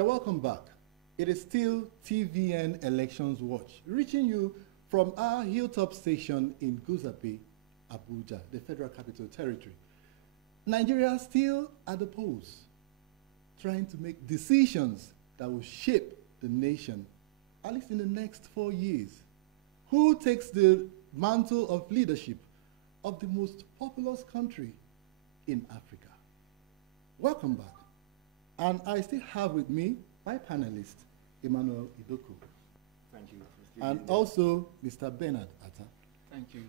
Welcome back. It is still TVN Elections Watch, reaching you from our hilltop station in Guzape, Abuja, the Federal Capital Territory. Nigeria is still at the polls, trying to make decisions that will shape the nation, at least in the next 4 years. Who takes the mantle of leadership of the most populous country in Africa? Welcome back. And I still have with me my panelist, Emmanuel Idoku. Thank you. And also Mr. Bernard Atta. Thank you.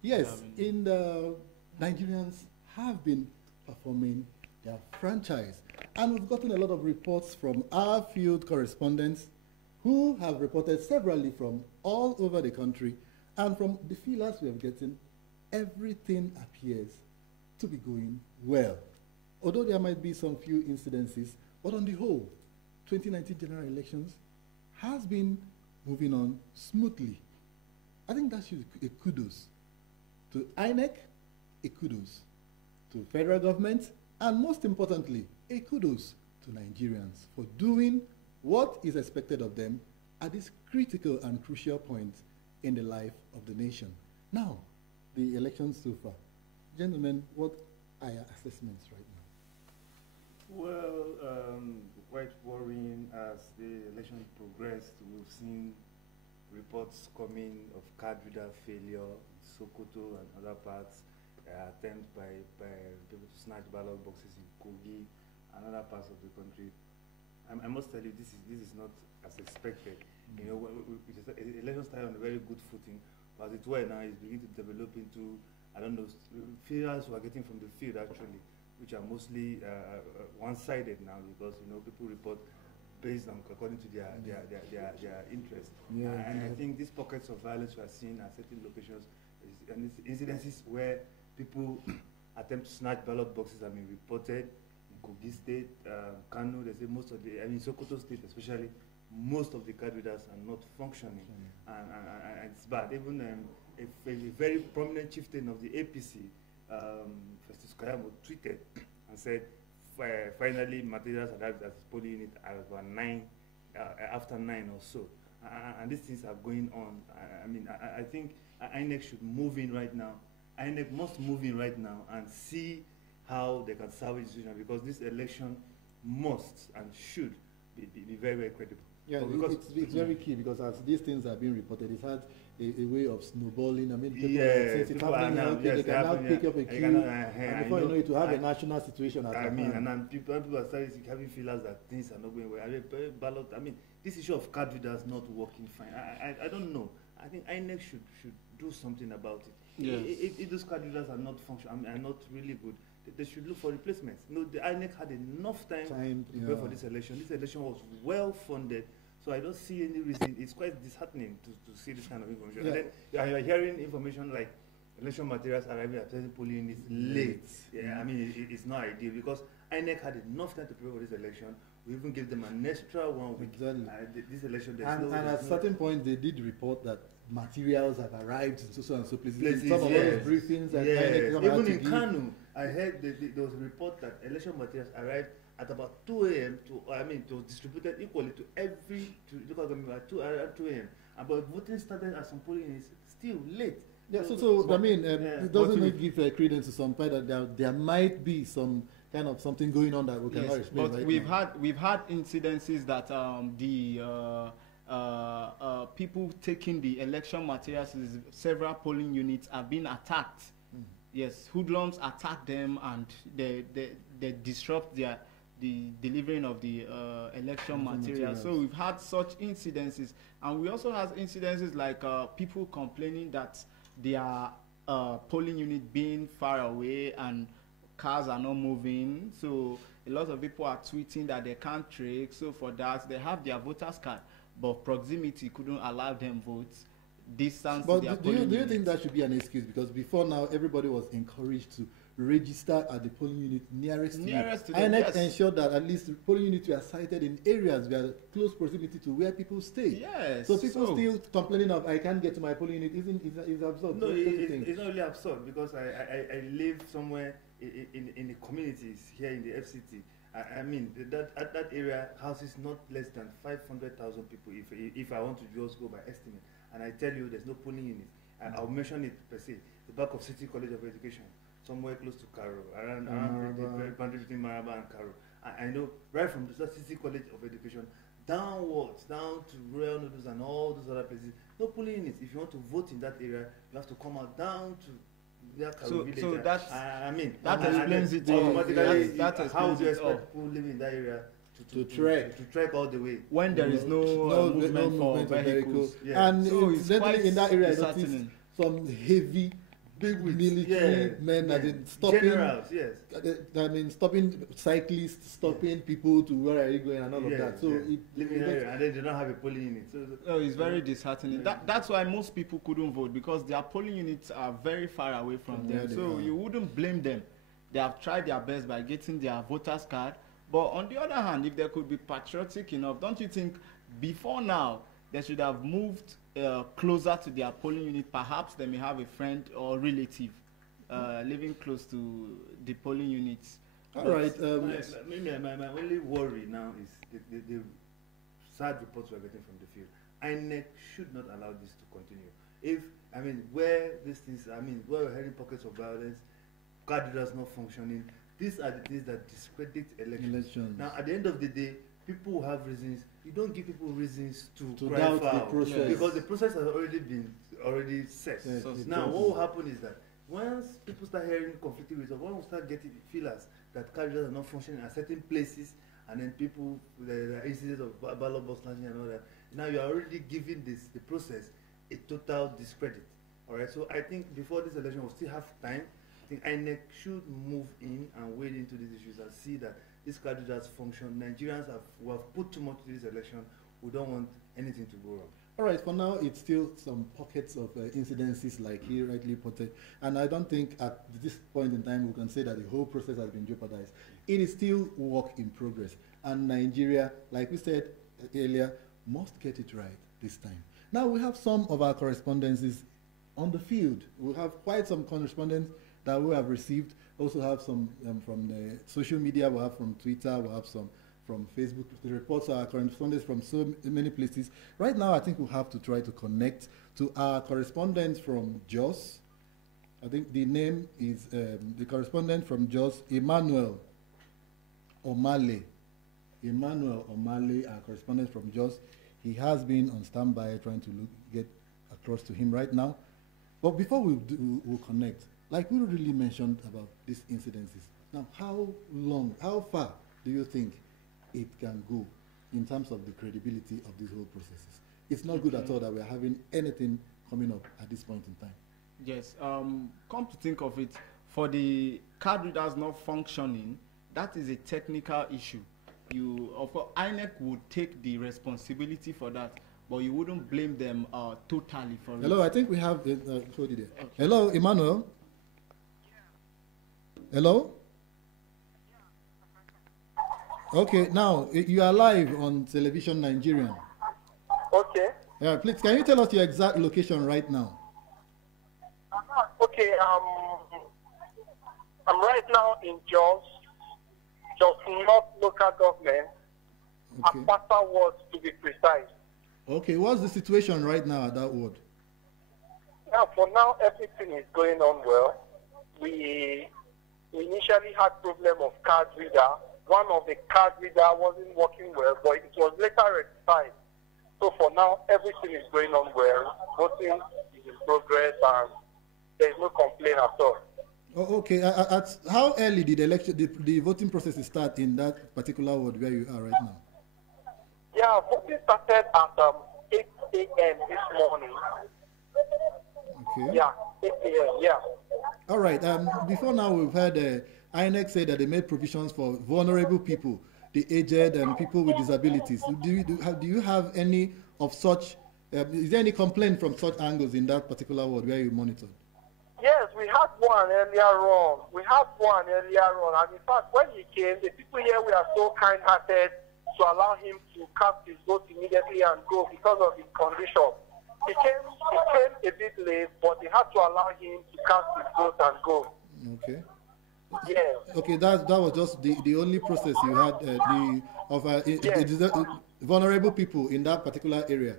Yes, Nigerians have been performing their franchise. And we've gotten a lot of reports from our field correspondents who have reported severally from all over the country. And from the feelers we have gotten, everything appears to be going well. Although there might be some few incidences, but on the whole, 2019 general elections has been moving on smoothly. I think that should be a kudos to INEC, a kudos to federal government, and most importantly, a kudos to Nigerians for doing what is expected of them at this critical and crucial point in the life of the nation. Now, the elections so far. Gentlemen, what are your assessments right now? Well, quite worrying as the election progressed. We've seen reports coming of card reader failure in Sokoto and other parts, attempts by people to snatch ballot boxes in Kogi and other parts of the country. I must tell you, this is not as expected. You know, election started on a very good footing, but as it were now, it's beginning to develop into, I don't know, failures we're getting from the field actually, which are mostly one-sided now, because people report based on according to their interest. Yeah, and I think these pockets of violence we are seeing at certain locations and incidences where people attempt to snatch ballot boxes have been reported in Kogi State, Kano. They say most of Sokoto State especially, most of the card readers are not functioning, and it's bad. Even a very prominent chieftain of the APC, Festus Kayamo, tweeted and said, finally materials arrived at his polling unit at about 9, after 9 or so. And these things are going on. I think INEC should move in right now. INEC must move in right now and see how they can salvage the situation, because this election must and should be very, very credible. Yeah, it's very key, because as these things are being reported, it's had a way of snowballing. I mean, people they can now pick up a cue, and before you know it, to have a national situation at and then people are starting having feelings that things are not going well. This issue of card readers not working fine, I don't know. I think INEC should do something about it. Yes. If those card readers are not functioning, are not really good, they should look for replacements. The INEC had enough time to prepare for this election. This election was well funded. So I don't see any reason. It's quite disheartening to see this kind of information. Yeah. And then you're hearing information like election materials arriving at certain polling units late. Yeah, it's not ideal, because INEC had enough time to prepare for this election. We even gave them an extra 1 week. Exactly. This election, and at a certain point, they did report that materials have arrived in so and so places. Some of those briefings. Even in Kano, I heard there was a report that election materials arrived at about 2 a.m. to distributed equally to every local government at 2 a.m. But voting started at some polling is still late. Yeah, it doesn't give credence to some part that there might be some kind of something going on that we cannot explain. But we've had incidences that people taking the election materials in several polling units have been attacked. Yes, hoodlums attack them, and they disrupt the delivering of the election materials. So we've had such incidences, and we also have incidences like people complaining that their polling unit being far away and cars are not moving. So a lot of people are tweeting that they can't track. So for that, they have their voters card, but proximity couldn't allow them vote. Distance. But to their do you think that should be an excuse? Because before now, everybody was encouraged to register at the polling unit nearest to you. them, INEC ensured that at least polling units were sited in areas where close proximity to where people stay. Yes. So people still complaining of I can't get to my polling unit is absurd. No, it's not really absurd because I live somewhere in the communities here in the FCT. I mean that area houses not less than 500,000 people if I want to just go by estimate. And I tell you, there's no polling unit. I'll mention it per se. The back of City College of Education, somewhere close to Caro, around the boundary between Maraba and Caro. I know right from the City College of Education downwards, down to Royal Noodles and all those other places, no polling units. If you want to vote in that area, you have to come out down to their Caro village. So that's, I mean, that explains it. Automatically, That how do you explains it. expect people living in that area to trek all the way When there is no movement for vehicles. Yeah. And So it's incidentally quite in that area, I noticed disheartening. some heavy, big military men that did stopping. Generals, yes. I mean, stopping cyclists, stopping people to where are you going and all of that. So living in that area, and then they don't have a polling unit. So It's very disheartening. That's why most people couldn't vote, because their polling units are very far away from them. So you wouldn't blame them. They have tried their best by getting their voters card. But on the other hand, if they could be patriotic enough, don't you think before now they should have moved closer to their polling unit? Perhaps they may have a friend or relative living close to the polling units. All right. My only worry now is the sad reports we're getting from the field. INEC should not allow this to continue. Where these things, where we're hearing pockets of violence, card readers not functioning, these are the things that discredit elections. Now, at the end of the day, people will have reasons. You don't give people reasons to doubt the process, because the process has already been set. Yes, now, what will happen is that once people start hearing conflicting results, when we start getting feelers that card readers are not functioning at certain places, and then people, the incidents of ballot box snatching and all that, now you are already giving the process a total discredit. All right. So I think before this election, we'll still have time. I think INEC should move in and wade into these issues and see that this card readers function. Nigerians have put too much to this election. We don't want anything to go wrong. All right, for now, it's still some pockets of incidences like he rightly put it. And I don't think at this point in time we can say that the whole process has been jeopardized. It is still work in progress. And Nigeria, like we said earlier, must get it right this time. Now we have some of our correspondences on the field. We have quite some correspondence that we have received. Also have some from the social media. We have from Twitter. We have some from Facebook. The reports are correspondence from so many places. Right now, I think we'll have to try to connect to our correspondent from Jos. I think the name is the correspondent from Jos, Emmanuel Omale. Emmanuel Omale, our correspondent from Jos. He has been on standby trying to get across to him right now. But before we'll connect, like we really mentioned about these incidences. Now, how far do you think it can go in terms of the credibility of these whole processes? It's not good at all that we're having anything coming up at this point in time. Yes. Come to think of it, for the card readers not functioning, that is a technical issue. Of course, INEC would take the responsibility for that, but you wouldn't blame them totally for it. Hello, I think we have. Okay. Hello, Emmanuel. Hello. Okay, now you are live on television Nigerian. Okay. Yeah, please, can you tell us your exact location right now? Okay. I'm right now in Jos North local government. Okay. Apata ward to be precise. Okay, what's the situation right now at that ward? Now, for now, everything is going on well. We initially had problem of card reader. One of the card reader wasn't working well, but it was later rectified. So for now, everything is going on well. Voting is in progress, and there is no complaint at all. Oh, okay. At how early did the voting process start in that particular ward where you are right now? Yeah, voting started at 8 a.m. this morning. Okay. Yeah, 8 a.m. Yeah. All right. Before now, we've heard INEC say that they made provisions for vulnerable people, the aged, and people with disabilities. Do you have any of such? Is there any complaint from such angles in that particular ward where you monitored? Yes, we had one earlier on. And in fact, when he came, the people here were so kind-hearted to allow him to cast his vote immediately and go because of his condition. He came a bit late, but they had to allow him to cast his vote and go. Okay. Yes. Okay, that was just the only process you had vulnerable people in that particular area.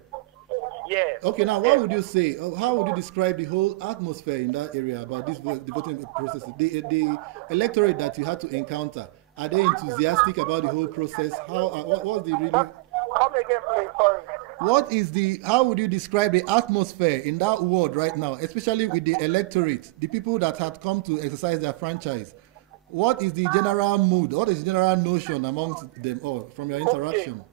Yes. Okay, now what would you say? How would you describe the whole atmosphere in that area about the voting process? The electorate that you had to encounter, are they enthusiastic about the whole process? What was the really? Come again, please. Sorry. How would you describe the atmosphere in that ward right now, especially with the electorate, the people that had come to exercise their franchise? What is the general mood? What is the general notion amongst them all from your interaction?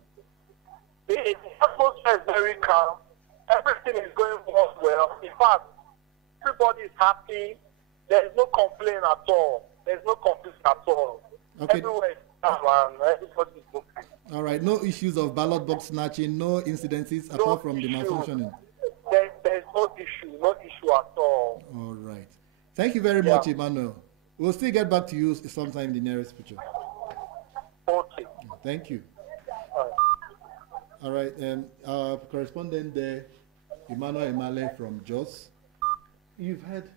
Okay. The atmosphere is very calm. Everything is going well. In fact, everybody is happy. There is no complaint at all. Okay. Everywhere is calm and everybody is okay. All right. No issues of ballot box snatching, no incidences apart from the malfunctioning. There is no issue at all. All right. Thank you very much, Emmanuel. We'll still get back to you sometime in the nearest future. Okay. Thank you. All right. Our correspondent there, Emmanuel Emale from Jos. You've heard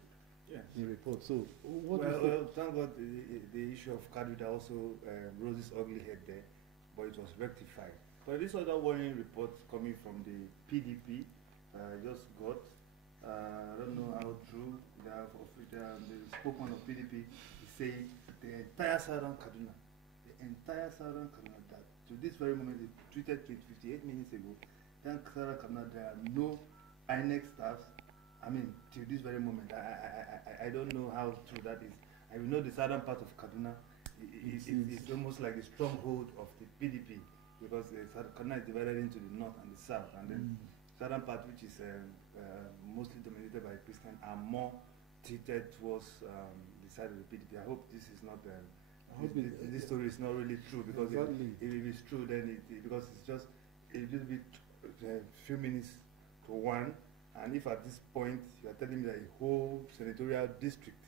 the report. So, well, thank God the issue of Kaduna also rose its ugly head there, but it was rectified. But this other worrying report coming from the PDP just got. I don't know how true the spokesman of PDP is saying the entire southern Kaduna, that to this very moment, they tweeted 58 minutes ago, then southern Kaduna, there are no INEC staffs. I mean, till this very moment, I don't know how true that is. I know the southern part of Kaduna is almost like the stronghold of the PDP, because Kaduna is divided into the north and the south, and then southern part, which is mostly dominated by Christian, are more tilted towards the side of the PDP. I hope this is not this story is not really true, because exactly. if it is true, then because it's just a little bit few minutes to one, and if at this point you are telling me that a whole senatorial district,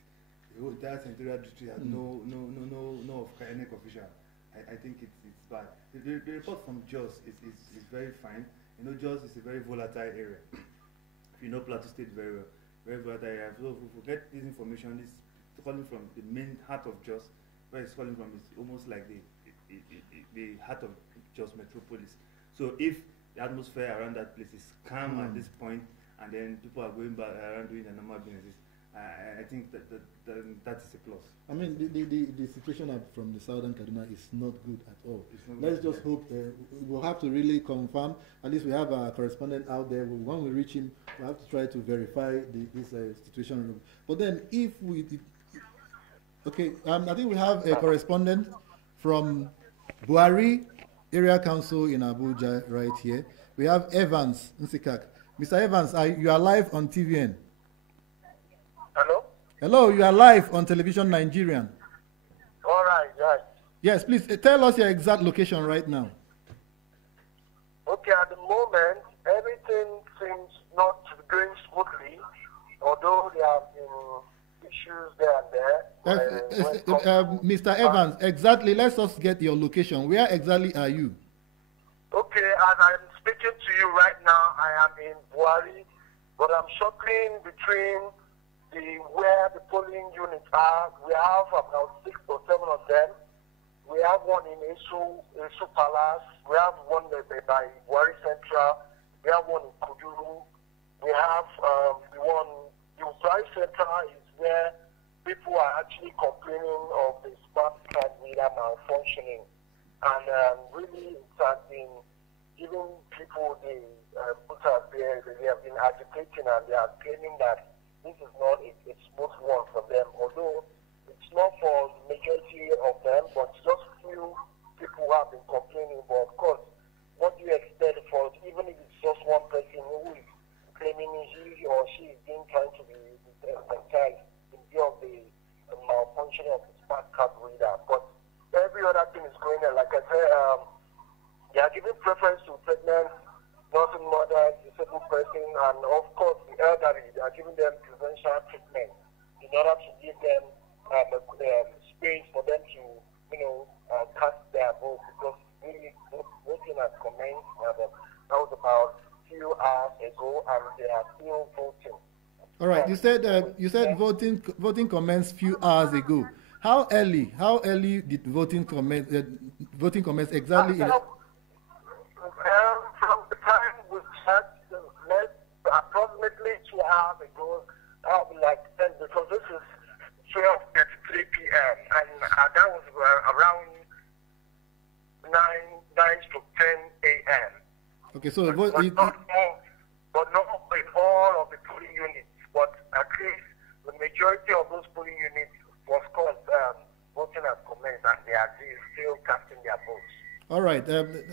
the whole entire senatorial district has no INEC official, I think it's bad. The report from Jos is very fine. You know, Jos is a very volatile area. If you know Plateau State very well, very volatile area. So if we get this information, it's calling from the main heart of Jos, where it's calling from is almost like the heart of Jos metropolis. So if the atmosphere around that place is calm at this point, and then people are going back around doing their normal businesses, I think that is a plus. I mean, the situation from the southern Kaduna is not good at all. Let's just hope we'll have to really confirm. At least we have a correspondent out there. When we reach him, we'll have to try to verify this situation. But then, if we, I think we have a correspondent from Buhari Area Council in Abuja right here. We have Evans Nsikak. Mr. Evans, you are live on TVN. Hello? Hello, you are live on Television Nigerian. All right, right. Yes, please tell us your exact location right now. Okay, at the moment, everything seems not to be going smoothly, although there have been issues there and there. Mr. Evans, exactly, let's just get your location. Where exactly are you? Okay, as I'm speaking to you right now, I am in Buhari, but I'm shuttling between where the polling units are. We have about 6 or 7 of them. We have one in Esu Palace. We have one by Buhari Central. We have one in Kuduru. We have the Buhari Central is where people are actually complaining of the smart card reader malfunctioning. And really, it has been giving people they have been agitating, and they are claiming that this is not a smooth one for them, although it's not for the majority of them, but just few people who have been complaining. But of course, what do you expect for it, even if it's just one person who is claiming he or she is being trying to be baptized in view of the malfunctioning of the smart card reader. But every other thing is going on. Like I said, they are giving preference to pregnant, nursing mothers, disabled person, and of course the elderly. They are giving them preferential treatment in order to give them space for them to, cast their vote, because really voting has commenced. That was about a few hours ago, and they are still voting. All right, you said voting commenced few hours ago. How early did voting commence? Voting commence exactly? From the time we checked, approximately 2 hours ago, I'll be like 10, because this is 12:33 p.m. and that was around 9 to 10 a.m. Okay, so but not in all of the polling units, but at least the majority of those polling units, of course, voting has commenced, and they are still casting their votes. All right.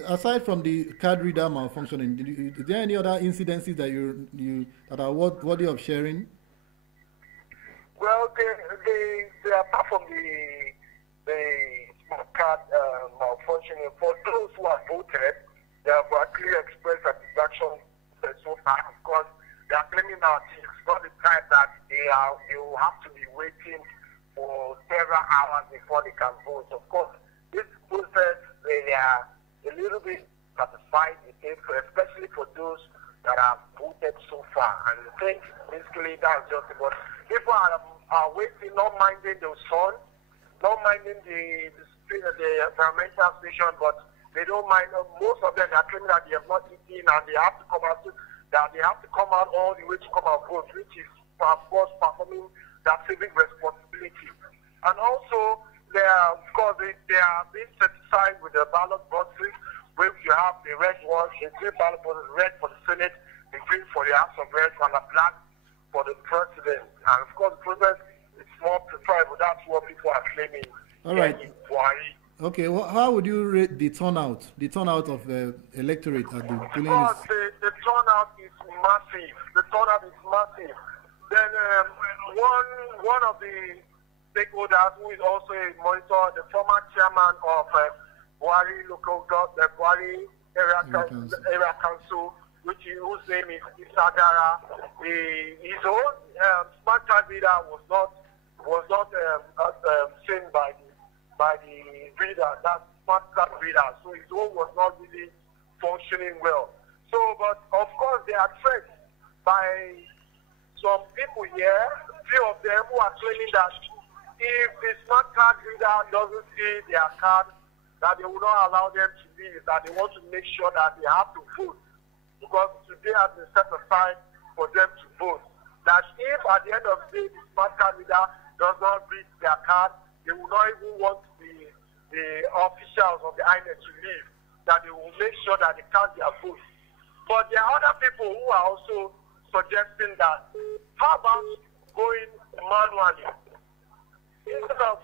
Aside from the card reader malfunctioning, is there any other incidences that that are worthy of sharing? Well, they apart from the smart card malfunctioning, for those who have voted, they have actually expressed satisfaction so far. Of course, they are claiming that it's not the time that you have to be waiting for several hours before they can vote. Of course, this process, they are a little bit satisfied with it, especially for those that have voted so far. And I think basically that's just about. People are waiting, not minding the sun, not minding the environmental station, but they don't mind. Most of them are claiming that they have not eaten and they have to come out. That they have to come out all the way to come and vote, which is of course performing that civic responsibility. And also, they are being satisfied with the ballot boxes, where you have the red ones, the green ballot boxes, red for the Senate, the green for the House of Reps, and the black for the president. And of course, the president is more preferable. That's what people are claiming. All right. Okay, well, how would you rate the turnout of the electorate at the polling? Because the turnout is massive. The turnout is massive. Then one of the stakeholders who is also a monitor, the former chairman of Buhari Buhari Area Council, whose name is Isagara, his own smart card reader was not seen by the reader, that smart card reader. So his own was not really functioning well. So, but of course they are threatened by some people here, few of them who are claiming that if the smart card reader doesn't see their card, that they will not allow them to leave, that they want to make sure that they have to vote. Because today has been set aside for them to vote. That if at the end of the day the smart card reader does not read their card, they will not even want the officials of the INEC to leave, that they will make sure that they cast their vote. But there are other people who are also suggesting that, how about going manually? Instead of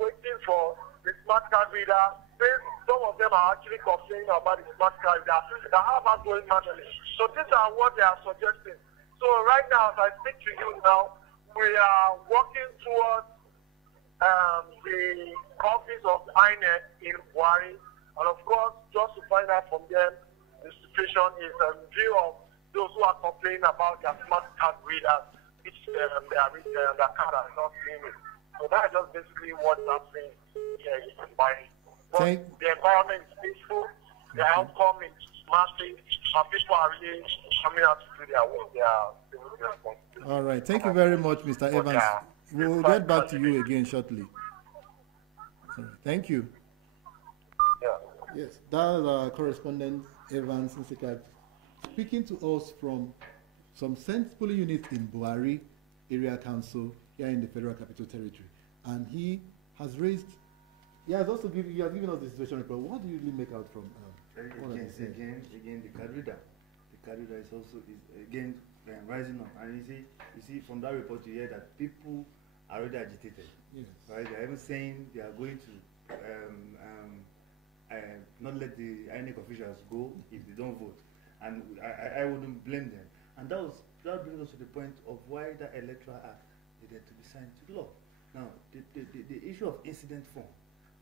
waiting for the smart card reader, since some of them are actually complaining about the smart card reader, that how about going manually? So these are what they are suggesting. So right now, as I speak to you now, we are working towards the office of INEC in Buhari, and of course, just to find out from them, the situation is a view of those who are complaining about their smart card readers, which their card are not seeing it. So that's just basically what's happening here in Buhari. But the environment is peaceful, the outcome is massive, and people are really coming out to do their work, their responsibility. All right. Thank you very much, Mr. Evans. We'll get back to you again shortly. Thank you. Yeah. Yes, that is our correspondent, Evans Nsikat, speaking to us from some polling units in Buhari Area Council here in the Federal Capital Territory. And he has given us the situation report. What do you really make out from again, the card reader. The card reader is also, again, rising up, and you see from that report you hear that people are already agitated. Yes. Right? They're even saying they are going to not let the INEC officials go if they don't vote, and I wouldn't blame them. And that brings us to the point of why that electoral act needed to be signed to law. Now, the issue of incident form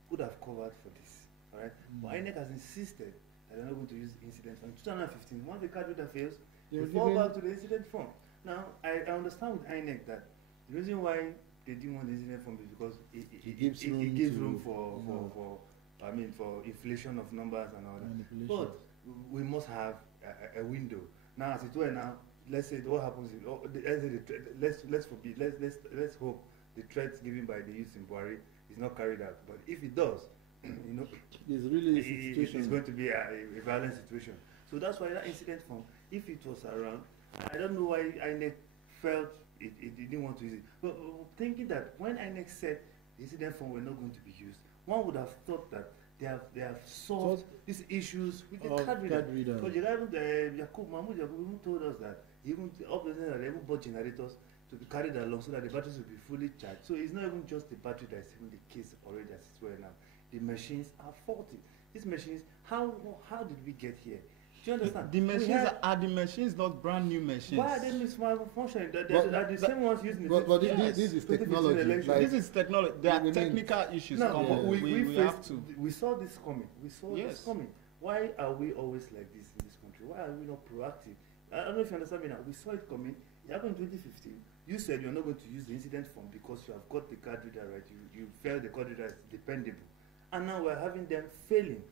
could have covered for this, all right? But INEC has insisted that they're not going to use incident form. In 2015, once the card reader fails, they fall back to the incident form. Now, I understand with INEC that the reason why they didn't want the incident form is because it gives room for inflation of numbers and all that. But we must have a window. Now, as it were now, let's say what happens is, let's hope the threats given by the youth in Buhari is not carried out. But if it does, it's going to be a violent situation. So that's why that incident form, if it was around, I don't know why INEC felt it didn't want to use it. But thinking that when INEC said the incident form were not going to be used, one would have thought that they have solved these issues with the card reader. Because Yakub Mahmoud even told us that even up to that they even bought generators to be carried along so that the batteries will be fully charged. So it's not even just the battery that's even the case already as it's well now. The machines are faulty. These machines, how did we get here? Do you understand? The machines are the machines not brand new machines. Why are they misfunctioning? They're the same ones using this is technology. This is technology. There are technical issues. We saw this coming. This coming. Why are we always like this in this country? Why are we not proactive? I don't know if you understand me now. We saw it coming. It happened in 2015. You said you're not going to use the incident form because you have got the card reader right. You felt the card reader is dependable. And now we're having them failing,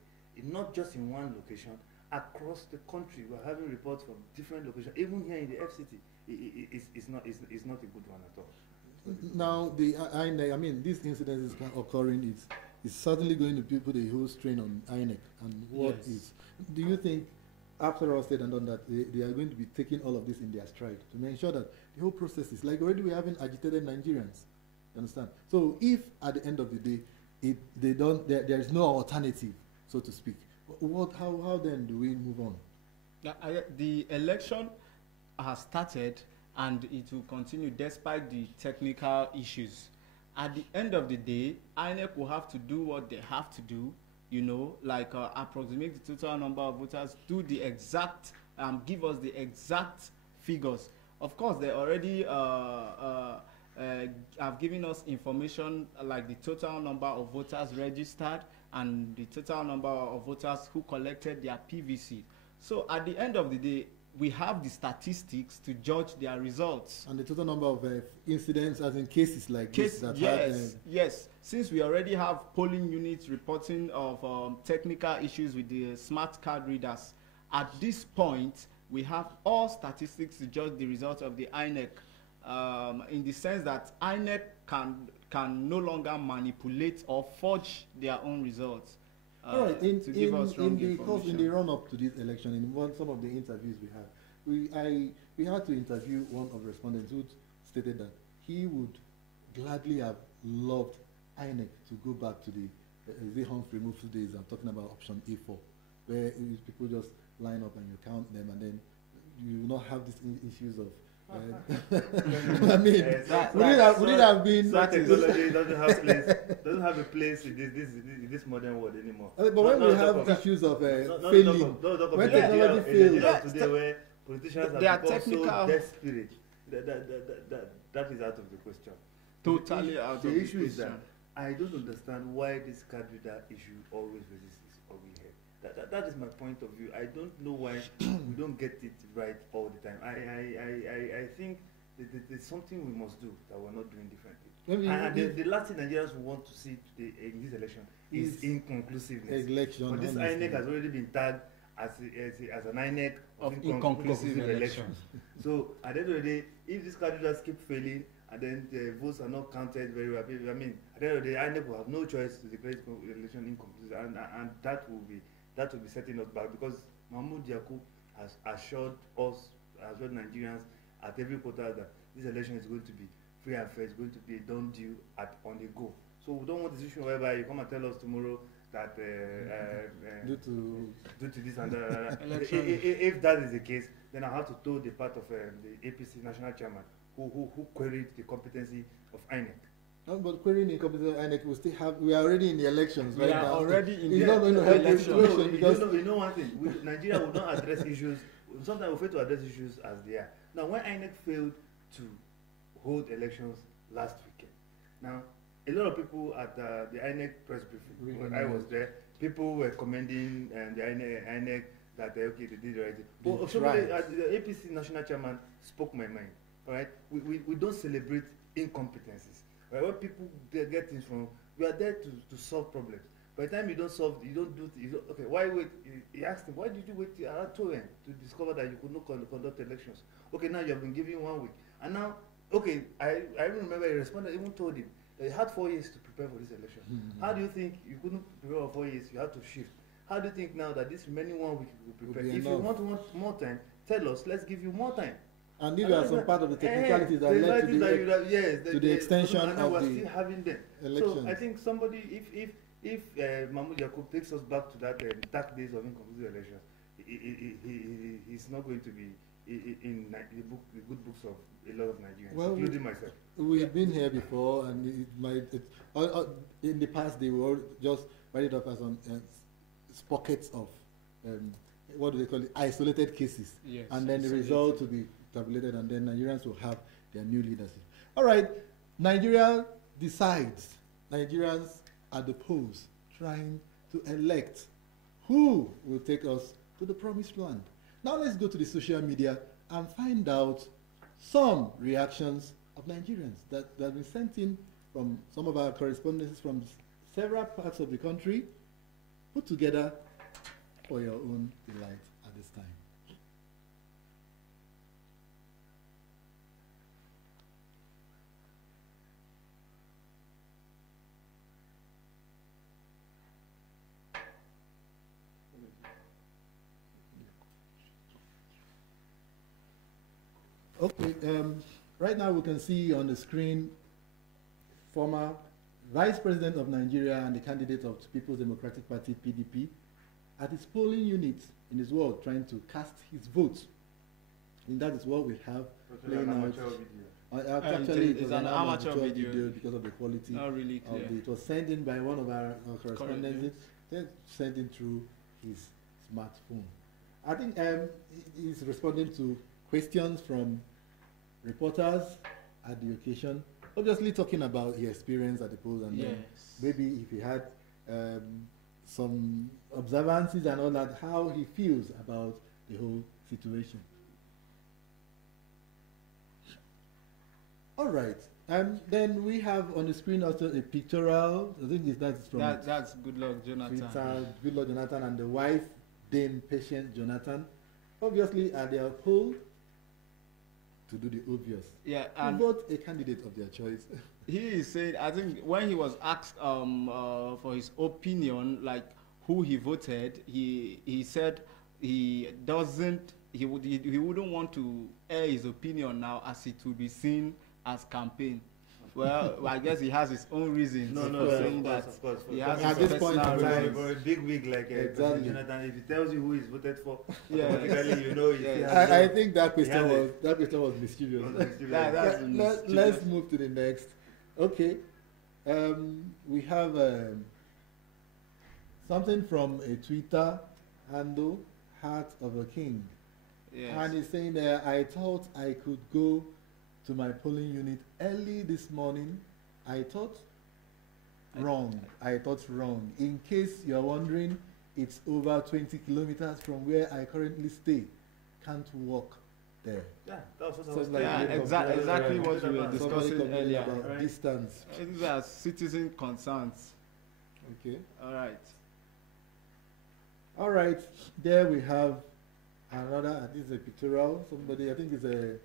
not just in one location. Across the country, we're having reports from different locations. Even here in the FCT, it's not a good one at all. Now, this incident is occurring. It's certainly going to put a whole strain on INEC. And do you think, after all said and done, that they are going to be taking all of this in their stride to make sure that the whole process is like already we're having agitated Nigerians? You understand? So if at the end of the day, there is no alternative, so to speak. How then do we move on? The election has started and it will continue despite the technical issues. At the end of the day, INEC will have to do what they have to do, like approximate the total number of voters, do the exact, give us the exact figures. Of course, they already have given us information like the total number of voters registered and the total number of voters who collected their PVC. So at the end of the day, we have the statistics to judge their results. And the total number of incidents, as in cases like this that yes. Since we already have polling units reporting of technical issues with the smart card readers, at this point, we have all statistics to judge the results of the INEC, in the sense that INEC can no longer manipulate or forge their own results. All right. In the run-up to this election, in some of the interviews we had, we had to interview one of the respondents who stated that he would gladly have loved INEC to go back to the Humphrey Mufti days. I'm talking about option A4, where people just line up and you count them, and then you will not have these issues of I mean, would it have been that technology doesn't have a place in this modern world anymore. But when we have issues of failing, when technology fails today, where politicians have become so desperate, that is out of the question. Totally out of the question. The issue is that I don't understand why this card reader issue always resists over here. That is my point of view. I don't know why we don't get it right all the time. I think there's something we must do that we're not doing differently. And the last thing Nigerians want to see today in this election is inconclusiveness. But this INEC has already been tagged as an INEC of inconclusive elections. So at the end of the day, if these candidates keep failing and then the votes are not counted very rapidly, I mean, at the end of the day, INEC will have no choice to declare the election inconclusive, and that will be setting us back, because Mahmoud Yakub has assured Nigerians at every quarter that this election is going to be free and fair, it's going to be a done deal on the go. So we don't want this issue whereby you come and tell us tomorrow that Due to this and that. Election. If that is the case, then I have to toe the part of the APC national chairman who queried the competency of INEC. no, but querying incompetent INEC, we are already in the elections We right are now. already in It's the not going to help the election. situation because You know one thing, Nigeria will not address issues, sometimes we fail to address issues as they are. Now, when INEC failed to hold elections last weekend, now, a lot of people at the INEC press briefing, when I was there, people were commending the INEC that okay, they did the right thing. But somebody, the APC national chairman spoke my mind. All right, we don't celebrate incompetencies. Right? When people get things wrong, we are there to solve problems. By the time you don't solve, you don't do. Okay, why wait? He asked him, why did you wait till around 2 a.m. to discover that you could not conduct elections? Okay, now you have been given 1 week, and now, okay, I even remember he responded, even told him that he had 4 years to prepare for this election. Mm-hmm. How do you think you couldn't prepare for 4 years? You had to shift. How do you think now that this remaining 1 week you will prepare? If you want more time, tell us. Let's give you more time. and these are some part of the technicalities that led to the extension of we're the still having them. elections. So I think somebody, if Mahmoud Yakub takes us back to that dark days of inconclusive elections, he's not going to be in the good books of a lot of Nigerians, including myself. We've been here before, and in the past they were just write it off as on pockets of what do they call it, isolated cases, Yes, and then the isolated. result will be tabulated, and then Nigerians will have their new leadership. All right, Nigeria decides. Nigerians at the polls trying to elect who will take us to the promised land. Now let's go to the social media and find out some reactions of Nigerians that have been sent in from some of our correspondences from several parts of the country, put together for your own delight at this time. Okay, right now we can see on the screen former Vice President of Nigeria and the candidate of People's Democratic Party, PDP, at his polling unit in his ward trying to cast his vote. And that is what we have playing out. Actually, it was an amateur video because of the quality. Not really clear. It was sent in by one of our correspondents, then sent in through his smartphone. I think he's responding to questions from reporters at the occasion, obviously talking about his experience at the polls, and then maybe if he had some observances and all that, how he feels about the whole situation. All right, and then we have on the screen also a pictorial. I think that's from that's Goodluck Jonathan. Goodluck Jonathan and the wife, Dame Patient Jonathan, obviously at their poll to do the obvious. Yeah, and and vote a candidate of their choice. he is saying, I think when he was asked for his opinion, like who he voted, he said he wouldn't want to air his opinion now, as it would be seen as campaign. Well, I guess he has his own reasons for saying that. Of course. He has At his this point in personal time, reasons. For a big wig like Exactly. Jonathan, if he tells you who he's voted for, Yeah. automatically you know. I think that question Yeah. was mischievous. That's Let's move to the next. Okay, we have something from a Twitter handle, Heart of a King. Yes. And he's saying there, I thought I could go to my polling unit early this morning. I thought wrong. In case you're wondering, it's over 20 kilometers from where I currently stay. Can't walk there. Yeah, that was So what it's I was like Yeah, really exactly what we were Somebody discussing complaining earlier. about right? distance. These are citizen concerns. Okay. All right. All right. There we have another. This is a pictorial. Somebody, I think it's a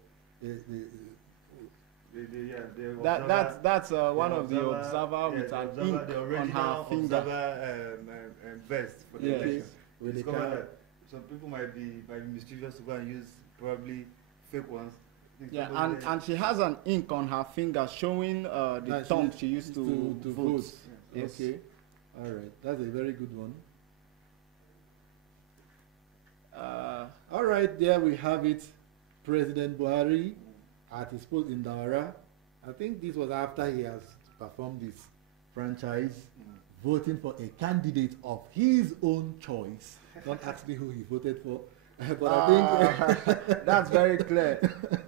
That's one of the observer with an ink on her finger. Vest for the Yes. election. With the Discovered car. that some people might be mischievous to go and use probably fake ones. Yeah, and she has an ink on her finger showing the That thumb she she used to vote. vote. Yes. Okay. All right, that's a very good one. All right, there we have it. President Buhari at his post in Dawara. I think this was after he has performed his franchise, voting for a candidate of his own choice, not actually who he voted for. But I think that's very clear.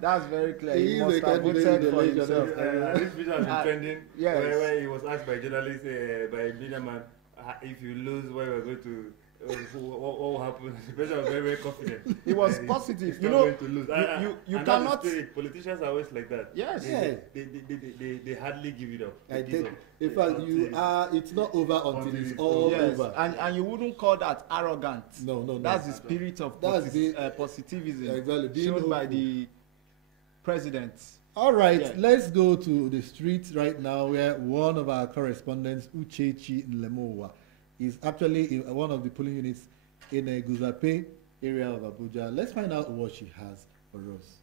That's very clear. He must have voted for himself. This video has been trending. Yes. Where he was asked by journalists, by a media man, if you lose, where we're going to. What will happen? The president was very, very confident. He was positive. He's not going to lose. You and cannot. Politicians are always like that. Yes. They hardly give it up. In fact, it's not over until it's all over. And you wouldn't call that arrogant. No. That's the spirit of positivism exactly, shown by the president. All right, let's go to the streets right now where one of our correspondents, Uchechi Nlemowa, is actually in one of the polling units in a Guzape area of Abuja. Let's find out what she has for us.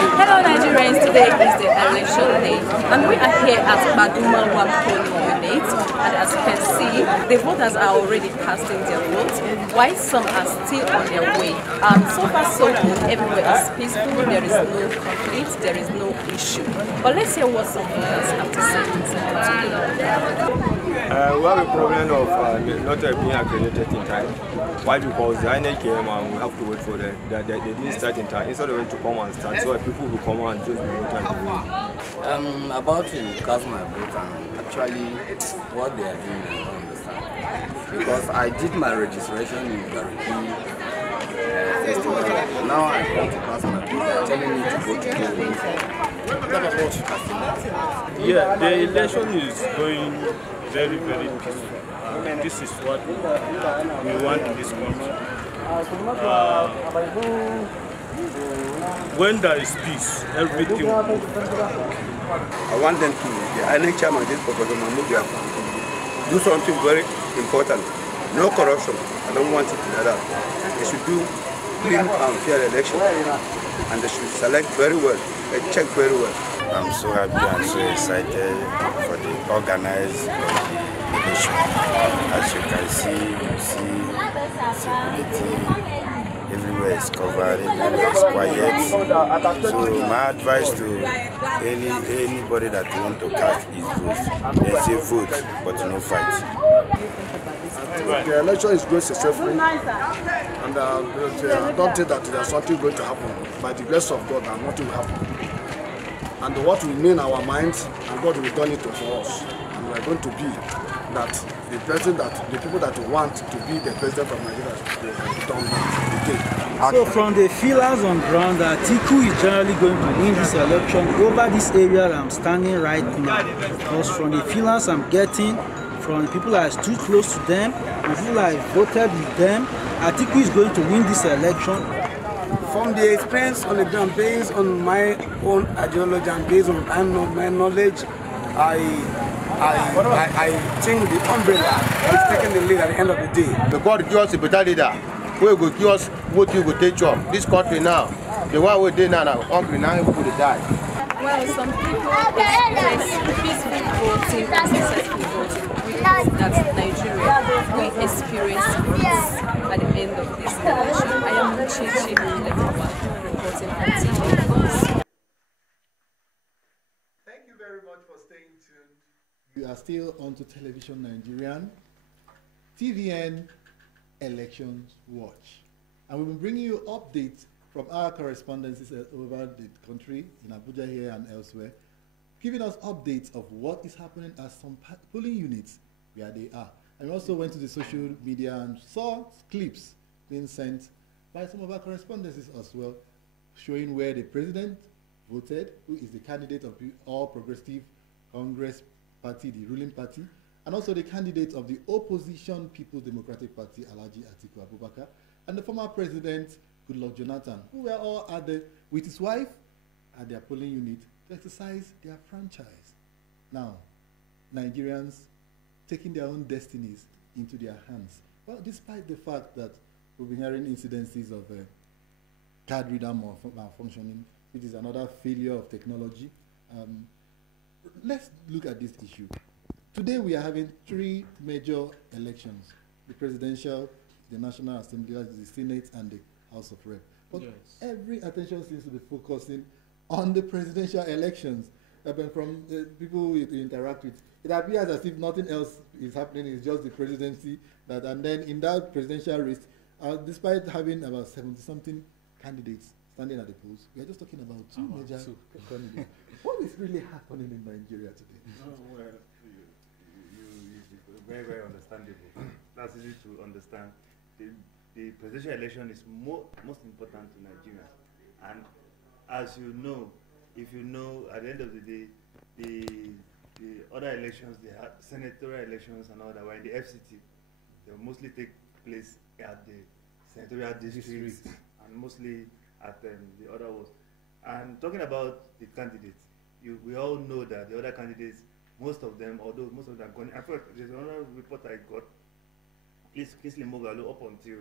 Hello Nigerians, today is the election day and we are here at Baduma 1 polling unit, and as you can see, the voters are already casting their votes while some are still on their way. So far so good, everywhere is peaceful, there is no conflict, there is no issue. But let's hear what some voters have to say in September. We have a problem of not being accredited in time. Why? Because the INEC came and we have to wait for them. They didn't start in time. Instead of them to come and start, so people will come and just be voting. I'm about to cast my vote, and actually what they are doing I don't understand. Because I did my registration in Gariki festival. Now I want to cast my vote. They are telling me to go to the Yeah, the election is going very, very peaceful. This is what we want in this country. When there is peace, everything will move. I want them to, the INEC chairman, this Professor Mahmoud, do something very important. No corruption. I don't want it like that. They should do clean and fair election. And they should select very well, check very well. I'm so happy and so excited for the organized election. As you can see security, everywhere is covered, everywhere is quiet. So my advice to anybody that wants to cast his vote, they say vote, but no fight. The election is going successfully, and I don't think that there's something going to happen. By the grace of God, and nothing will happen. And what will remain in our minds, and God will turn it for us. And we are going to be that the president, that the people that want to be the president of Nigeria, they will turn again. So from the feelers on ground, Atiku is generally going to win this election over this area that I'm standing right now. Because from the feelers I'm getting, from the people that stood close to them, and people that voted with them, Atiku is going to win this election. From the experience on the ground, based on my own ideology and based on my knowledge, I think the umbrella is taking the lead at the end of the day. The God give us a better leader. We will give us what you will take job. This country now, the one we did now, hungry now, people will die. Well, some people express peaceful voting and successful voting. We hope that Nigeria will experience peace at the end of this election. I am Chichi Nlemowa, reporting from TV News. Thank you very much for staying tuned. You are still on to Television Nigerian, TVN Elections Watch. And we've been bringing you updates from our correspondents over the country, in Abuja here and elsewhere, giving us updates of what is happening at some polling units where they are. And we also went to the social media and saw clips being sent by some of our correspondents as well, showing where the president voted, who is the candidate of the All Progressive Congress Party, the ruling party, and also the candidate of the opposition People's Democratic Party, Alhaji Atiku Abubakar, and the former president, Goodluck Jonathan, who were all with his wife at their polling unit to exercise their franchise. Now, Nigerians taking their own destinies into their hands. Well, despite the fact that we've been hearing incidences of card reader malfunctioning, which is another failure of technology, let's look at this issue. Today we are having 3 major elections: the presidential, the National Assembly, the Senate, and the House of Rep. But every attention seems to be focusing on the presidential elections. From the people we interact with, it appears as if nothing else is happening. It's just the presidency. And then in that presidential race, despite having about 70-something candidates standing at the polls, we are just talking about 2 major candidates. What is really happening in Nigeria today? Well, very, very understandable. That's easy to understand. The presidential election is most important to Nigerians. And as you know, if you know, at the end of the day, the other elections, the senatorial elections and all that, were in the FCT. They will mostly take place at the senatorial districts and mostly at the other ones. And talking about the candidates, we all know that the other candidates, most of them are gone. In fact, there's another report I got. Kingsley Moghalu, up until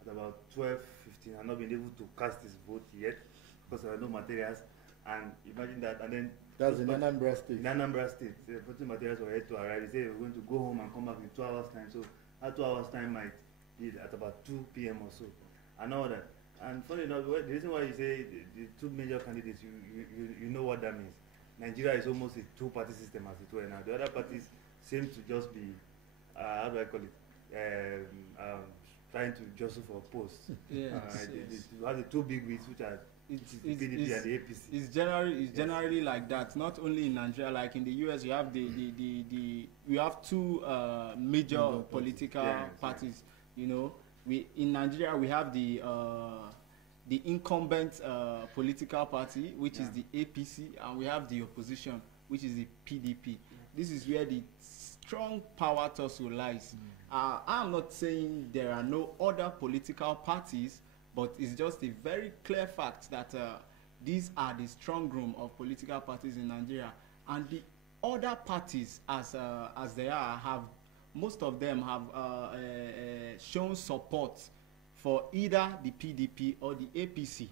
at about 12:15, had not been able to cast his vote yet because there are no materials. And imagine that, and then that's in Anambra State. In Anambra State, the voting materials were yet to arrive. They say we're going to go home and come back in 2 hours' time. So that 2 hours' time might be at about 2 p.m. or so, and all that. And funny enough, the reason why you say the 2 major candidates, you know what that means. Nigeria is almost a 2-party system as it were now. The other parties seem to just be, how do I call it, trying to jostle for posts. You have the 2 big wigs, which are the PDP and the APC. It's generally like that. Not only in Nigeria, like in the US, you have we have 2 major political parties. You know, in Nigeria we have the incumbent political party, which is the APC, and we have the opposition, which is the PDP. This is where the strong power tussle lies. I'm not saying there are no other political parties, but it's just a very clear fact that these are the strong room of political parties in Nigeria, and the other parties, as they are, most of them have shown support for either the PDP or the APC.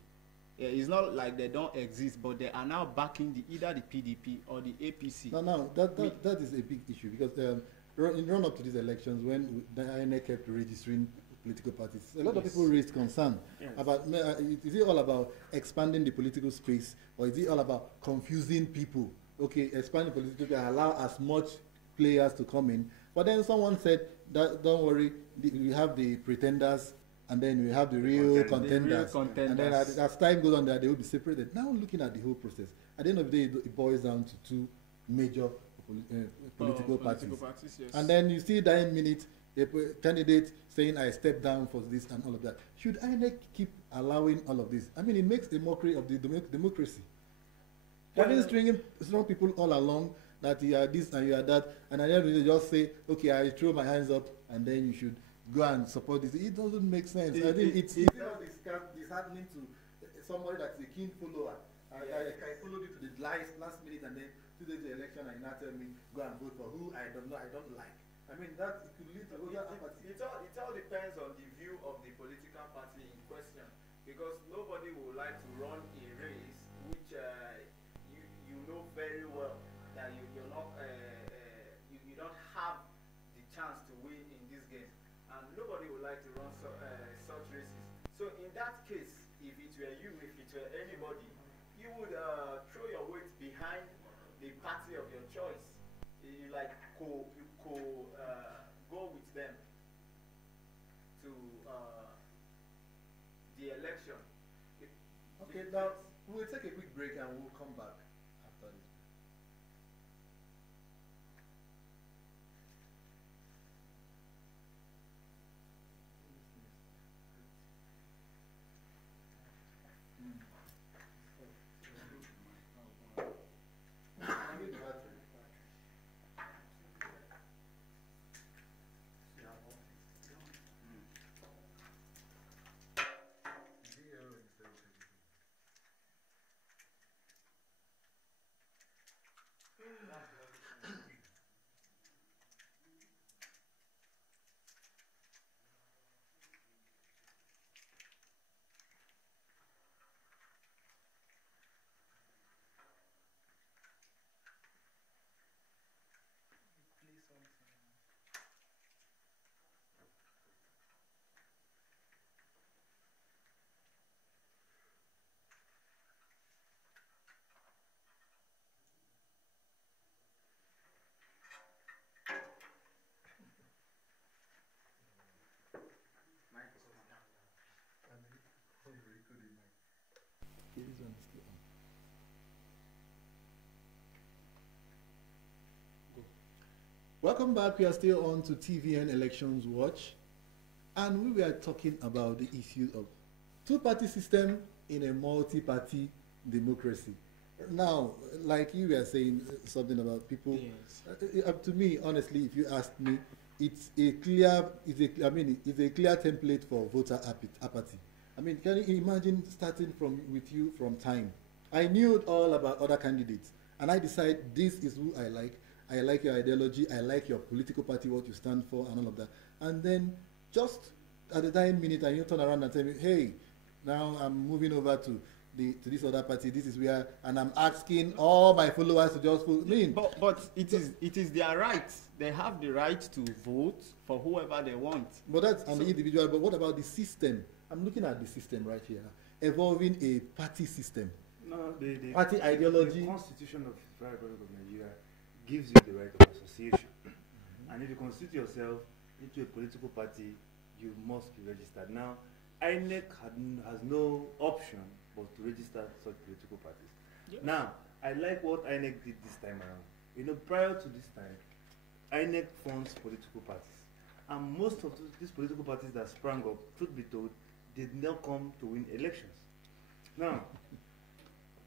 It's not like they don't exist, but they are now backing either the PDP or the APC. Now that is a big issue, because in run-up to these elections, when the INEC kept registering political parties, a lot of people raised concern about, is it all about expanding the political space, or is it all about confusing people? Okay, expanding political space, allow as much players to come in. But then someone said, that, don't worry, we have the pretenders, and then we have the real contenders. And then as time goes on, they will be separated. Now looking at the whole process, at the end of the day, it boils down to 2 major political parties. And then you see that in minute, a candidate saying, I step down for this and all of that. Should INEC keep allowing all of this? I mean, it makes a mockery of the democracy. Having stringing strong people all along, that you are this and you are that, and at the end of the day, just say, okay, I throw my hands up, and then you should go and support this. It doesn't make sense. I think it's happening to somebody that's a keen follower. I followed you to the last minute, and then 2 days to the election, and you now tell me go and vote for who I don't like. I mean, that it could lead to it all depends on the view of the political party in question, because nobody would like to run a race which you know very well that you're not you don't have the chance to win in this game, and nobody would like to run such races. So in that case, if it were you, if it were anybody, you would throw your weight behind the party of your choice. You like go with them to the election. Okay, now we'll take a quick break and we'll come back after this. Okay, this one is still on. Welcome back. We are still on to TVN Elections Watch, and we were talking about the issue of two-party system in a multi-party democracy. Now, like you were saying something about people, yes. To me, honestly, if you ask me, it's a clear template for voter apathy. I mean, can you imagine starting with you from time? I knew all about other candidates, and I decide this is who I like. I like your ideology. I like your political party, what you stand for, and all of that. And then just at the dying minute, and you turn around and tell me, hey, now I'm moving over to this other party. This is where, and I'm asking all my followers to just vote. But it is their right. They have the right to vote for whoever they want. But that's on the individual. But what about the system? I'm looking at the system right here, evolving a party system. No, the party ideology. The Constitution of the Republic of Nigeria gives you the right of association, and if you constitute yourself into a political party, you must be registered. Now, INEC has no option but to register such political parties. Yes. Now, I like what INEC did this time around. You know, prior to this time, INEC funds political parties, and most of these political parties that sprang up, truth be told, did not come to win elections. Now,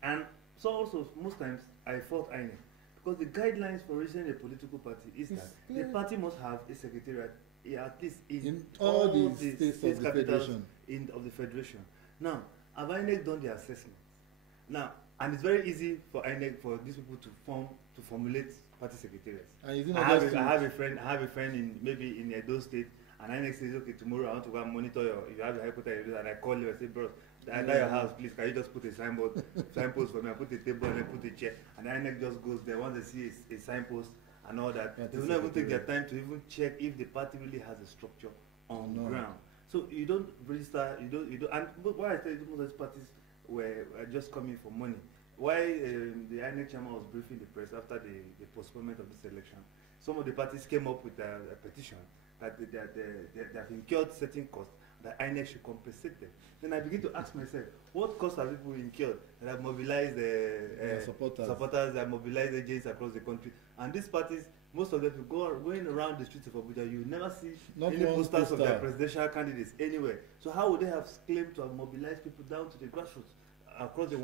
and so also most times I fault INEC because the guidelines for registering a political party is that the party must have a secretariat at least in all the state capitals of the federation. Now, have INEC done the assessment? Now, and it's very easy for INEC, for these people to formulate party secretariats. I have a friend in maybe in Edo State, and INEC says, okay, tomorrow I want to go and monitor if you have a hypothetical, and I call you and say, bro, at your house, please, can you just put a signpost for me? I put a table and I put a chair, and INEC just goes there. Once they see a signpost and all that, they will not even take their time to even check if the party really has a structure on the ground. So you don't register, you don't, and why I tell you most of these parties were just coming for money. Why the INEC chairman was briefing the press after the postponement of this election, some of the parties came up with a petition that they have incurred certain costs, that INEC should compensate them. Then I begin to ask myself, what costs have people incurred that have mobilized supporters, that have mobilized agents across the country? And these parties, most of them, going around the streets of Abuja, you will never see any posters of their presidential candidates anywhere. So how would they have claimed to have mobilized people down to the grassroots across the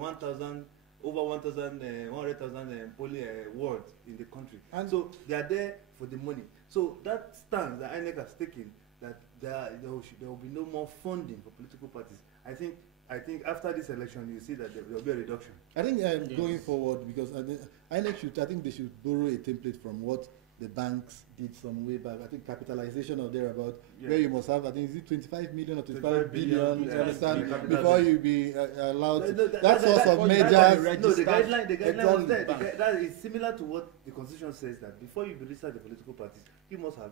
over 100,000 polling wards in the country? And so they are there for the money. So that stance that INEC has taken, that there will be no more funding for political parties. I think after this election, you see that there will be a reduction. I think going forward, because INEC I think they should borrow a template from what the banks did some way back. I think capitalization or thereabout, where you must have, I think, is it 25 million or 25 billion, you understand, before you be allowed that source of measures. No, the guideline was there. That is similar to what the Constitution says, that before you register the political parties, you must have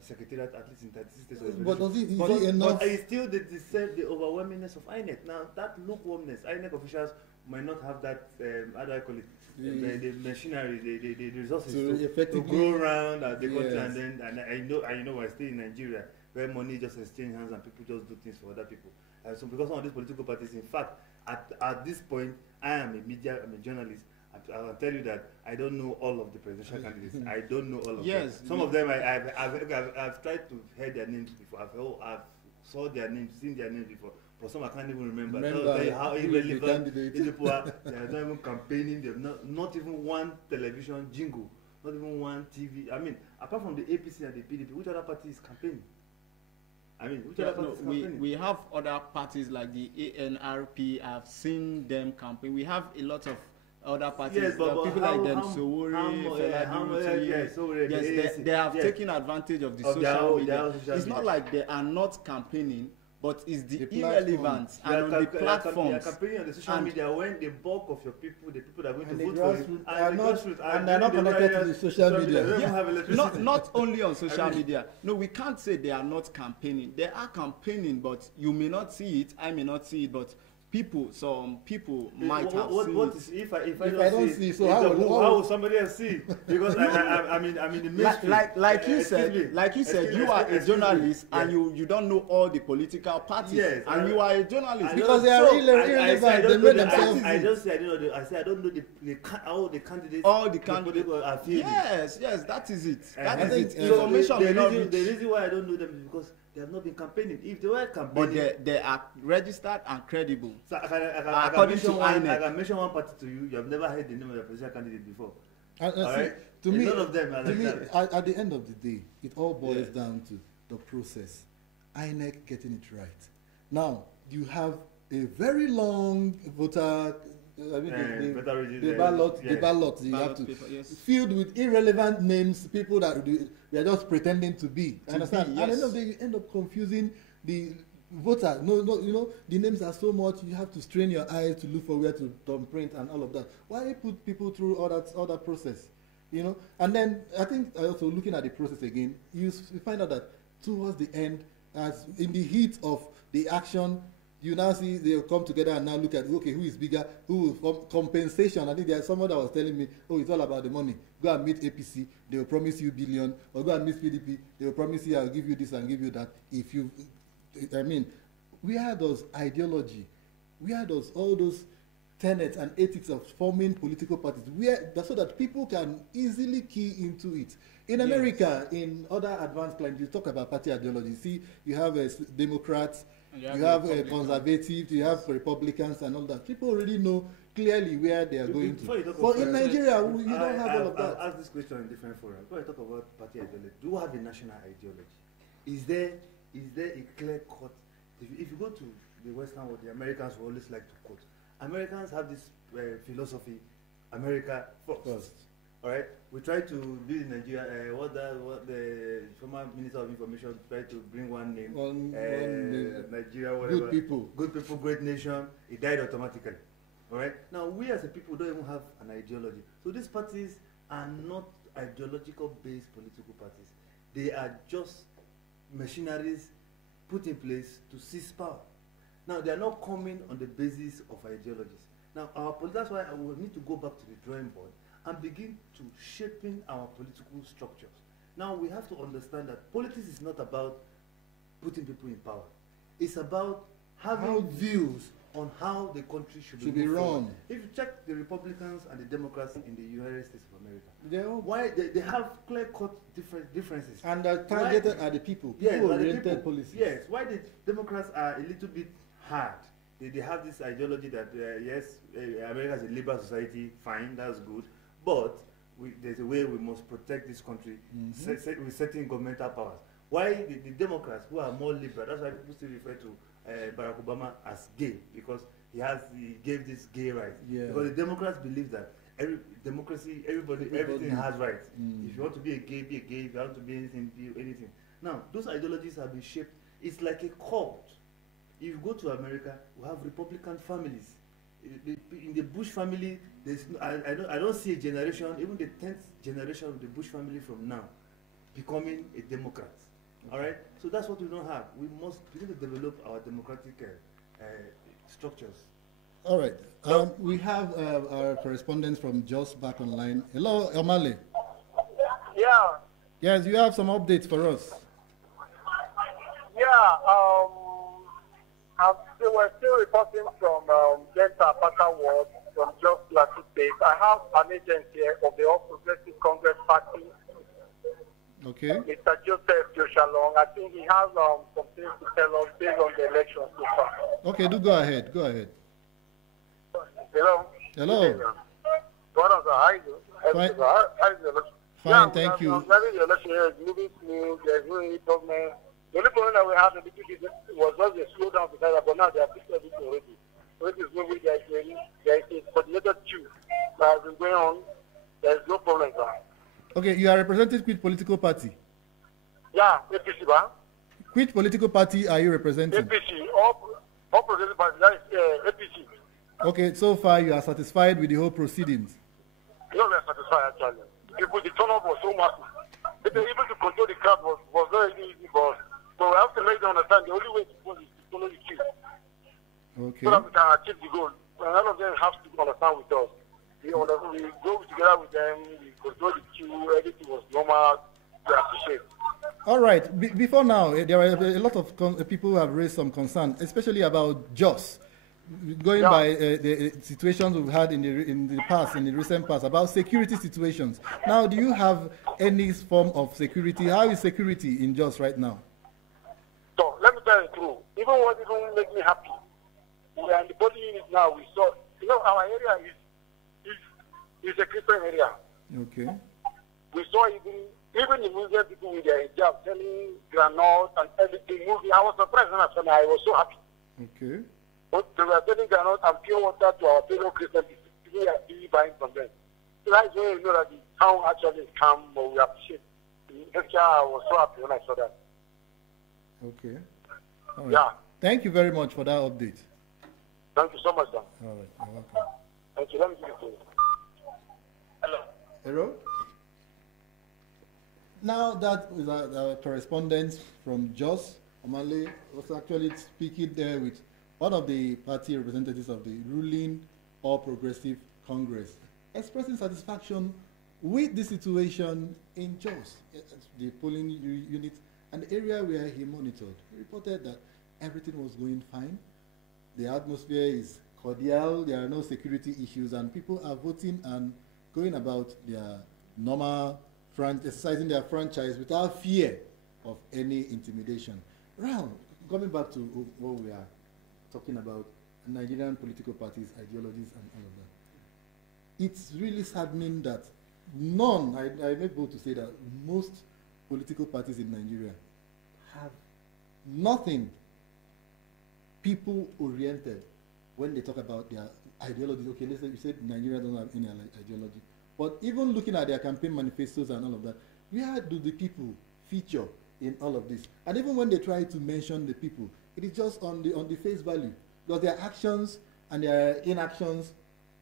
secretariat at least in 36 states of the but it's still the overwhelmingness of INEC. Now, that lukewarmness, INEC officials might not have that, how do I call it, the machinery, the resources to go around the country, and I know I stay in Nigeria, where money just exchange hands and people just do things for other people. So because some of these political parties, in fact, at this point, I'm a journalist. I'll tell you that I don't know all of the presidential candidates. I don't know all of them. Some of them I've tried to hear their names before. I've saw their names, seen their names before. But some I can't even remember. Tell you how irrelevant these people are. They are not even campaigning. They have not even one television jingle, not even one TV. I mean, apart from the APC and the PDP, which other party is campaigning? I mean, which other party is campaigning? We have other parties like the ANRP. I've seen them campaign. We have a lot of other parties, but people like them, they have taken advantage of the social media. It's not like they are not campaigning, but it's the irrelevance and on the platforms. You are campaigning on the social media when the bulk of your people, the people that are going to vote for you, and they're not connected to the social media. Not only on social media. No, we can't say they are not campaigning. They are campaigning, but you may not see it. I may not see it, but some people might have what, seen what it. is if I don't see, so how will somebody else see? Because I mean the mystery. Like you said, you are a journalist and you don't know all the political parties. Yes, and you are a journalist because they are irrelevant. They made themselves. I don't say I don't know. I say I don't know all the candidates. All the candidates are fielding. Yes, that is it. That is it. Information. The reason why I don't know them is because they have not been campaigning. If they were campaigning, but they are registered and credible. So I can mention one party to you. You have never heard the name of the presidential candidate before. To me, none of them are like that. At the end of the day, it all boils down to the process. INEC getting it right. Now you have a very long voter. The ballot you have to filled with irrelevant names, people that we are just pretending to be. Understand? At the end of the day, you end up confusing the voter. No, you know the names are so much. You have to strain your eyes to look for where to thumbprint and all of that. Why put people through all that process? You know, and then I think also looking at the process again, you find out that towards the end, as in the heat of the action, you now see they'll come together and now look at, okay, who is bigger, who will compensation. I think there's someone that was telling me, oh, it's all about the money. Go and meet APC, they will promise you billion, or go and meet PDP, they will promise you I'll give you this and give you that. If you, I mean, we had those ideology, we had all those tenets and ethics of forming political parties, so that people can easily key into it. In America, in other advanced countries, you talk about party ideology. See, you have Democrats, you have conservatives, you have Republicans and all that. People already know clearly where they are going to. But in Nigeria, you don't have all of that. I'll ask this question in different forums. When I talk about party ideology, do you have a national ideology? Is there a clear cut? If you go to the Western world, the Americans will always like to quote. Americans have this philosophy, America first. All right, we try to do in Nigeria. What the former Minister of Information tried to bring one name, Nigeria, whatever. Good people, great nation. It died automatically. All right. Now we as a people don't even have an ideology. So these parties are not ideological based political parties. They are just machineries put in place to seize power. Now they are not coming on the basis of ideologies. Now that's why I will need to go back to the drawing board and begin to shaping our political structures. Now we have to understand that politics is not about putting people in power. It's about having views on how the country should be run. If you check the Republicans and the Democrats in the United States of America, they have clear-cut differences. And they're targeted at the people. People-oriented policies. Yes, why the Democrats are a little bit hard. They have this ideology that, yes, America is a liberal society, fine, that's good. But there's a way we must protect this country with certain governmental powers. Why the Democrats, who are more liberal, that's why people still refer to Barack Obama as gay, because he gave this gay rights. Yeah. Because the Democrats believe that everything has rights. If you want to be a gay, be a gay. If you want to be anything, be anything. Now, those ideologies have been shaped. It's like a cult. If you go to America, we have Republican families. In the Bush family, I don't see a generation, even the 10th generation of the Bush family from now, becoming a Democrat. All right? So that's what we don't have. We must begin to develop our democratic structures. All right. We have our correspondents from Jos back online. Hello, Omale. Yeah. Yes, you have some updates for us. Yeah. They were still reporting from Delta Pata Ward from Jos Plateau State. I have an agent here of the All Progressive Congress Party. Okay. Mr. Joseph Joshalong. I think he has some things to tell us based on the election so far. Okay, go ahead. Go ahead. Hello. Hello. What else? How are you? Fine. How is the election? Fine, thank you. The election here is moving smooth. There's no any problem. The only problem that we had in the beginning was just a slowdown beside that, but now they have fixed everything already. So it is moving. There is a coordinated queue that has been going on. There is no problem, sir. Okay, you are representing which political party? Yeah, APC, ba. Which political party are you representing? APC, all progressive party, that is APC. Okay, so far you are satisfied with the whole proceedings? No, we are satisfied actually. People, the turnout was so massive. Even to control the crowd was not easy for us. So we have to make them understand the only way to go is to follow the queue. Okay. So that we can achieve the goal. And none of them have to understand with us. We go together with them, we control the queue, everything was normal. We appreciate. All right. Before now, there are a lot of people who have raised some concern, especially about JOS. Going by the situations we've had in the past, in the recent past, about security situations. Now, do you have any form of security? How is security in JOS right now? So, let me tell you the truth. Even what even make me happy, we are in the body unit now. We saw, our area is a Christian area. Okay. We saw even the Muslim people with their hijab selling granola and everything moving. I was surprised when I saw it. I was so happy. Okay. But they were selling granola and pure water to our fellow Christian people. We are really buying from them. So that's when you know that the town actually is calm, but we appreciate it. I was so happy when I saw that. Okay. All right. Yeah. Thank you very much for that update. Thank you so much, sir. All right. You're welcome. Thank you. Let me give it to you. Hello. Hello? Now that is our correspondent from JOS, Omale, was actually speaking there with one of the party representatives of the ruling All Progressive Congress, expressing satisfaction with the situation in JOS, the polling unit, and the area where he monitored. He reported that everything was going fine. The atmosphere is cordial, there are no security issues, and people are voting and going about their normal exercising their franchise without fear of any intimidation. Now, coming back to what we are talking about, Nigerian political parties, ideologies, and all of that. It's really saddening that none, I'm able to say that most political parties in Nigeria have nothing people-oriented when they talk about their ideologies. Okay, let's say you said Nigeria doesn't have any ideology. But even looking at their campaign manifestos and all of that, where do the people feature in all of this? And even when they try to mention the people, it is just on the face value. Because their actions and their inactions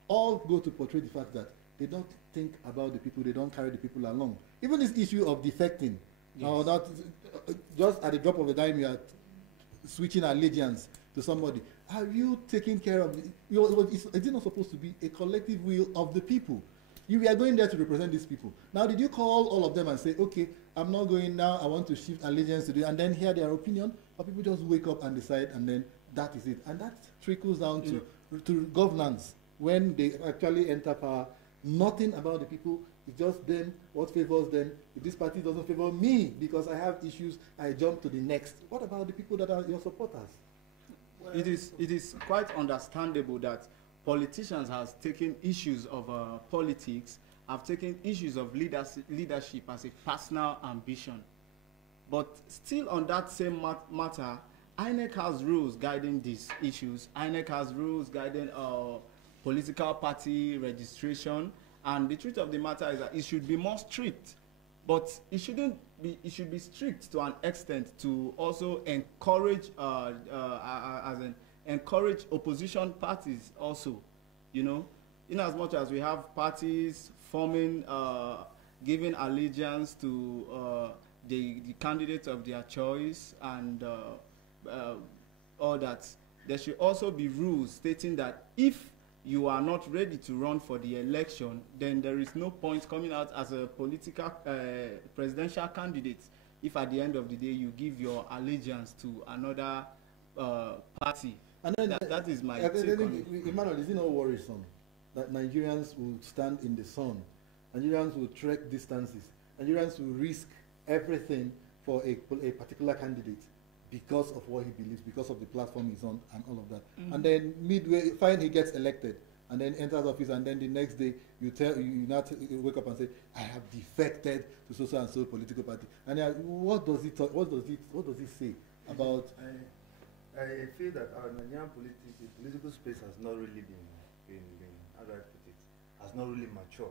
all go to portray the fact that they don't think about the people, they don't carry the people along. Even this issue of defecting, that just at the drop of a dime you are switching allegiance to somebody. Have you taken care of it? Is it not supposed to be a collective will of the people? You are going there to represent these people. Now, did you call all of them and say, okay, I'm not going now, I want to shift allegiance to you, and then hear their opinion? Or people just wake up and decide, and then that is it? And that trickles down to governance. When they actually enter power, nothing about the people, it's just them, what favors them. If this party doesn't favor me because I have issues, I jump to the next. What about the people that are your supporters? Well, it is quite understandable that politicians have taken issues of politics, have taken issues of leadership as a personal ambition. But still on that same matter, INEC has rules guiding these issues. INEC has rules guiding political party registration, and the truth of the matter is that it should be more strict. But it shouldn't be. It should be strict to an extent to also encourage, encourage opposition parties also. You know, in as much as we have parties forming, giving allegiance to the candidates of their choice and all that, there should also be rules stating that if you are not ready to run for the election, then there is no point coming out as a political presidential candidate if at the end of the day you give your allegiance to another party. And then that is my take on it. Emmanuel, is it not worrisome that Nigerians will stand in the sun, Nigerians will trek distances, Nigerians will risk everything for a particular candidate because of what he believes, because of the platform he's on, and all of that. And then midway, fine, he gets elected, and then enters office, and then the next day you not wake up and say, I have defected to so and so political party. And what does it say about? I feel that our Nigerian political space has not really been how do I put it, has not really matured.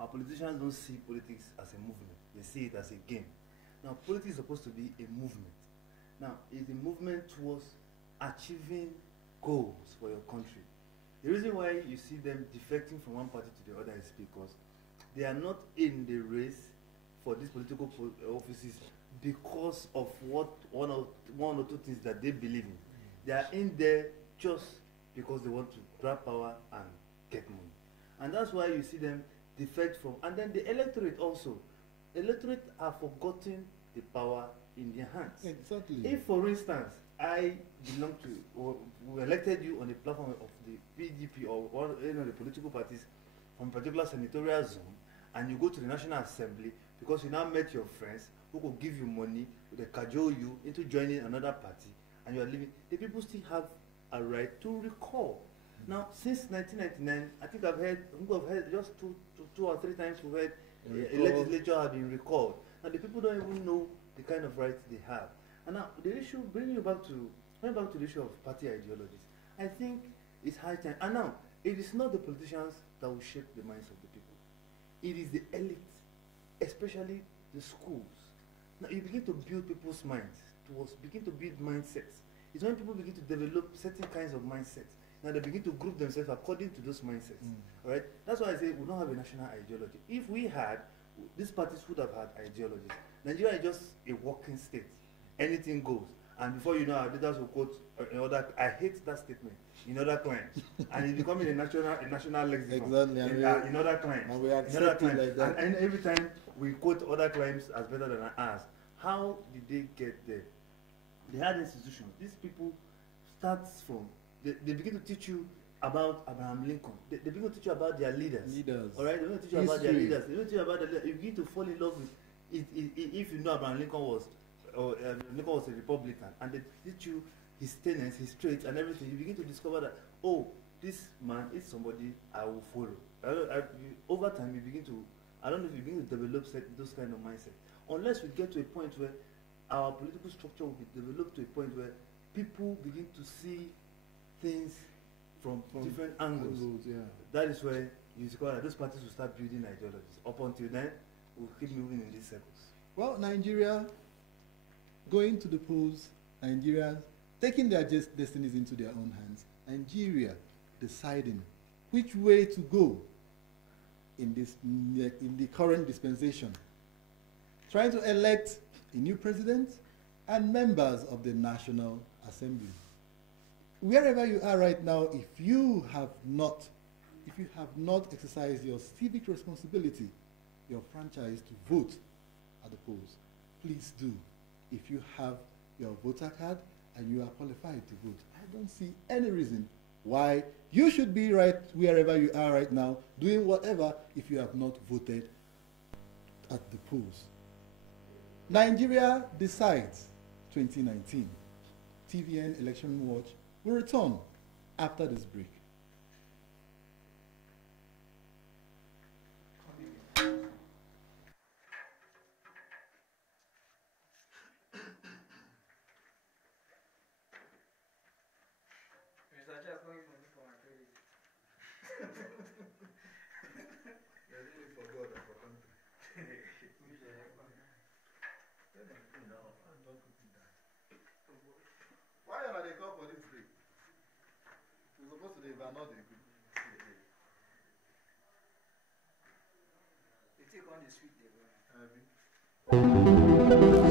Our politicians don't see politics as a movement; they see it as a game. Now, politics is supposed to be a movement. Now, it's a movement towards achieving goals for your country. The reason why you see them defecting from one party to the other is because they are not in the race for these political offices because of what one or two things that they believe in. They are in there just because they want to grab power and get money. And that's why you see them defect from, and then the electorate also. Electorate have forgotten the power in their hands. Exactly. If, for instance, I belong to, or we elected you on the platform of the PDP or the political parties from a particular senatorial zone, and you go to the National Assembly because you now met your friends who could give you money, they cajole you into joining another party, and you are leaving, the people still have a right to recall. Now, since 1999, I think I've heard just two or three times we've heard a legislature have been recalled. And the people don't even know the kind of rights they have. And now, the issue, bringing you back to the issue of party ideologies, I think it's high time. And now, it is not the politicians that will shape the minds of the people. It is the elite, especially the schools. Now, you begin to build people's minds, begin to build mindsets. It's when people begin to develop certain kinds of mindsets. Now they begin to group themselves according to those mindsets. All right? That's why I say we don't have a national ideology. If we had, these parties would have had ideologies. Nigeria is just a working state. Anything goes. And before you know, our leaders will quote I hate that statement, in other climes. And it's becoming a national lexicon. Exactly. In other climes. And we accept it like that. And every time we quote other climes as better than ours. How did they get there? They had institutions. These people start from, they begin to teach you about Abraham Lincoln. They begin to teach you about their leaders. All right? They begin to teach you about their leaders. They begin to teach you about the leaders. You begin to fall in love with it, if you know Abraham Lincoln was a Republican, and they teach you his tenets, his traits, and everything. You begin to discover that, oh, this man is somebody I will follow. Over time, you begin to, I don't know if you begin to develop those kind of mindset. Unless we get to a point where our political structure will be developed to a point where people begin to see things from different angles. That is where you discover that those parties will start building ideologies. Up until then, we'll keep moving in these circles. Well, Nigeria going to the polls, Nigeria taking their destinies into their own hands, Nigeria deciding which way to go in the current dispensation, trying to elect a new president and members of the National Assembly. Wherever you are right now, if you have not exercised your civic responsibility, your franchise to vote at the polls, please do. If you have your voter card and you are qualified to vote, I don't see any reason why you should be right wherever you are right now, doing whatever if you have not voted at the polls. Nigeria decides 2019. TVN Election Watch will return after this break. Why are they called for this break? We're supposed to be not a good. They take on the sweet.